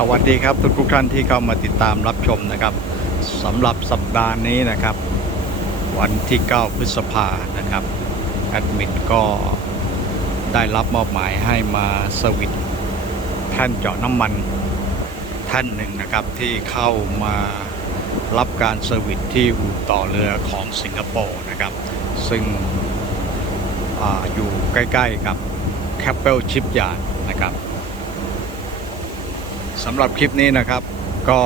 สวัสดีครับทุกทุกท่านที่เข้ามาติดตามรับชมนะครับสำหรับสัปดาห์นี้นะครับ วันที่ 9 พฤษภานะครับแอดมินก็ได้รับมอบหมายให้มาสวิตท่านเจาะน้ำมันท่านหนึ่งนะครับที่เข้ามารับการเซอร์วิสที่อู่ต่อเรือของสิงคโปร์นะครับ ซึ่งออยู่ใกล้ ๆ กับแคปเปิลชิปยาร์ดนะครับ สำหรับคลิปนี้นะครับ ก็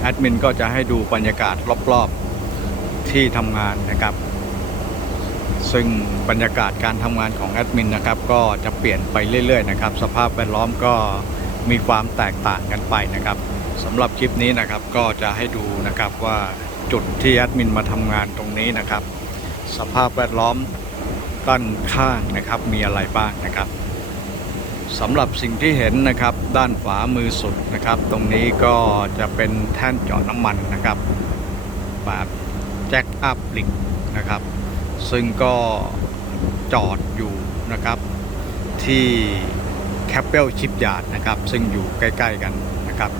แอดมินก็จะให้ดูบรรยากาศรอบๆที่ทำงานนะครับ ซึ่งบรรยากาศการทำงานของแอดมินนะครับ ก็จะเปลี่ยนไปเรื่อยๆนะครับ สภาพแวดล้อมก็มีความแตกต่างกันไปนะครับสำหรับคลิปนี้นะครับก็จะให้ดูนะครับว่าจุดที่แอดมินมาทำงานตรงนี้นะครับ สภาพแวดล้อมด้านข้างนะครับมีอะไรบ้างนะครับ สำหรับสิ่งที่เห็นนะครับด้านขวามือสุดนะครับ ตรงนี้ก็จะเป็นแท่นเจาะน้ำมันนะครับแบบแจ็คอัพลิงนะครับ ซึ่งก็จอดอยู่นะครับ ที่แคปเปิลชิปยาร์ดนะครับ ซึ่งอยู่ใกล้ ๆ กันนะครับ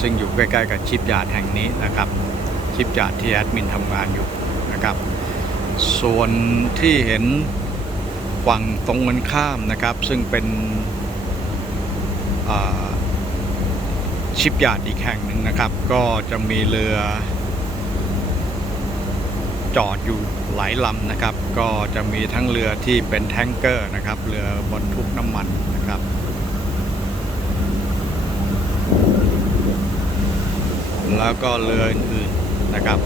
ซึ่งอยู่ใกล้ๆกับชิปยาร์ดแห่งนี้นะครับ ชิปยาร์ดที่แอดมินทำงานอยู่นะครับ ส่วนที่เห็นฝั่งตรงกันข้ามนะครับ ซึ่งเป็น ชิปยาร์ดอีกแห่งหนึ่งนะครับ ก็จะมีเรือ จอดอยู่หลายลำนะครับ ก็จะมีทั้งเรือที่เป็นแทงเกอร์นะครับ เรือบรรทุกน้ำมันนะครับแล้วก็เรืออื่นๆนะครับ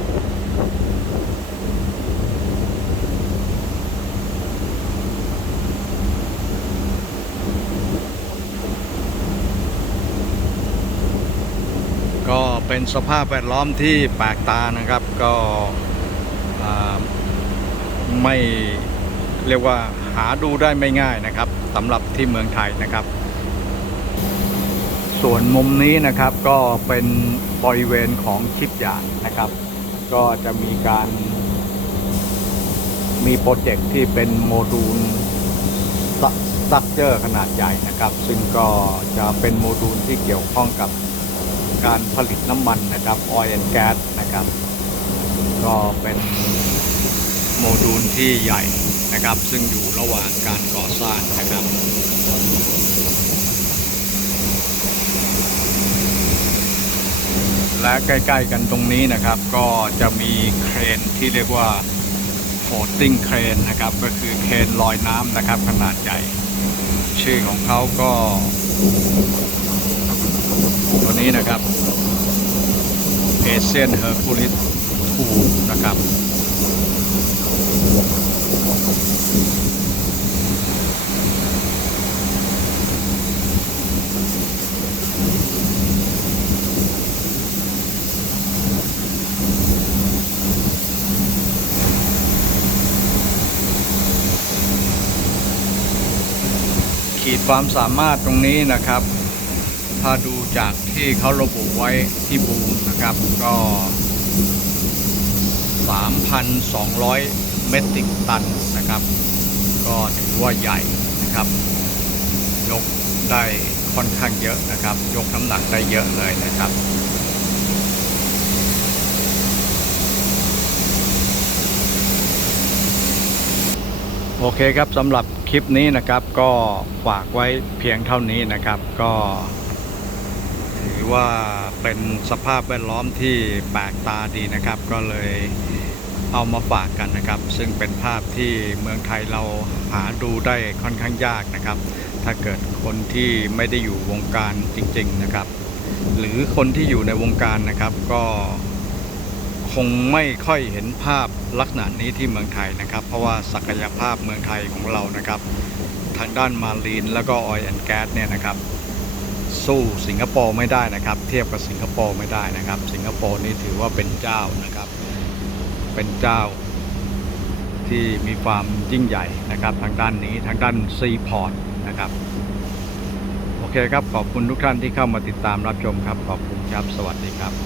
ก็ เป็นสภาพแวดล้อมที่แปลกตานะครับ ก็ไม่เรียกว่าหาดูได้ไม่ง่ายนะครับสำหรับที่เมืองไทยนะครับ ส่วนมุมนี้นะครับก็เป็นบริเวณของชิปยาร์ดนะครับ ก็จะมีการมีโปรเจกต์ที่เป็นโมดูลสตรัคเจอร์ขนาดใหญ่นะครับ ซึ่งก็จะเป็นโมดูลที่เกี่ยวข้องกับ การผลิตน้ำมันนะครับ oil and gas นะครับ ก็เป็นโมดูลที่ใหญ่นะครับ ซึ่งอยู่ระหว่างการก่อสร้างนะครับและใกล้ ๆ กันตรงนี้นะครับ ก็จะมีเครนที่เรียกว่า floating crane นะครับ ก็คือเครนลอยน้ำนะครับ ขนาดใหญ่ ชื่อของเขาก็ ตัวนี้นะครับเอเชียนเฮอร์คูลิสทูนะครับขีดความสามารถตรงนี้นะครับ ถ้าดูจากที่เขาระบุไว้ที่บูมนะครับ ก็ 3,200 เมตริกตันนะครับ ก็ถือว่าใหญ่นะครับ ยกได้ค่อนข้างเยอะนะครับ ยกน้ำหนักได้เยอะเลยนะครับโอเคครับสำหรับคลิปนี้นะครับก็ฝากไว้เพียงเท่านี้นะครับ ก็ อว่าเป็นสภาพแวดล้อมที่แปลกตาดีนะครับ ก็เลยเอามาฝากกันนะครับ ซึ่งเป็นภาพที่เมืองไทยเราหาดูได้ค่อนข้างยากนะครับ ถ้าเกิดคนที่ไม่ได้อยู่วงการจริง ๆนะครับ หรือคนที่อยู่ในวงการนะครับก็คงไม่ค่อยเห็นภาพลักษณะนี้ที่เมืองไทยนะครับ เพราะว่าศักยภาพเมืองไทยของเรานะครับ ทางด้านมารีนแล้วก็ออยล์แอนด์แก๊สเนี่ยนะครับ สู้สิงคโปร์ไม่ได้นะครับ เทียบกับสิงคโปร์ไม่ได้นะครับ สิงคโปร์นี่ถือว่าเป็นเจ้านะครับ เป็นเจ้าที่มีความยิ่งใหญ่นะครับ ทางด้านนี้ทางด้านซีพอร์ตนะครับ โอเคครับ ขอบคุณทุกท่านที่เข้ามาติดตามรับชมครับ ขอบคุณครับ สวัสดีครับ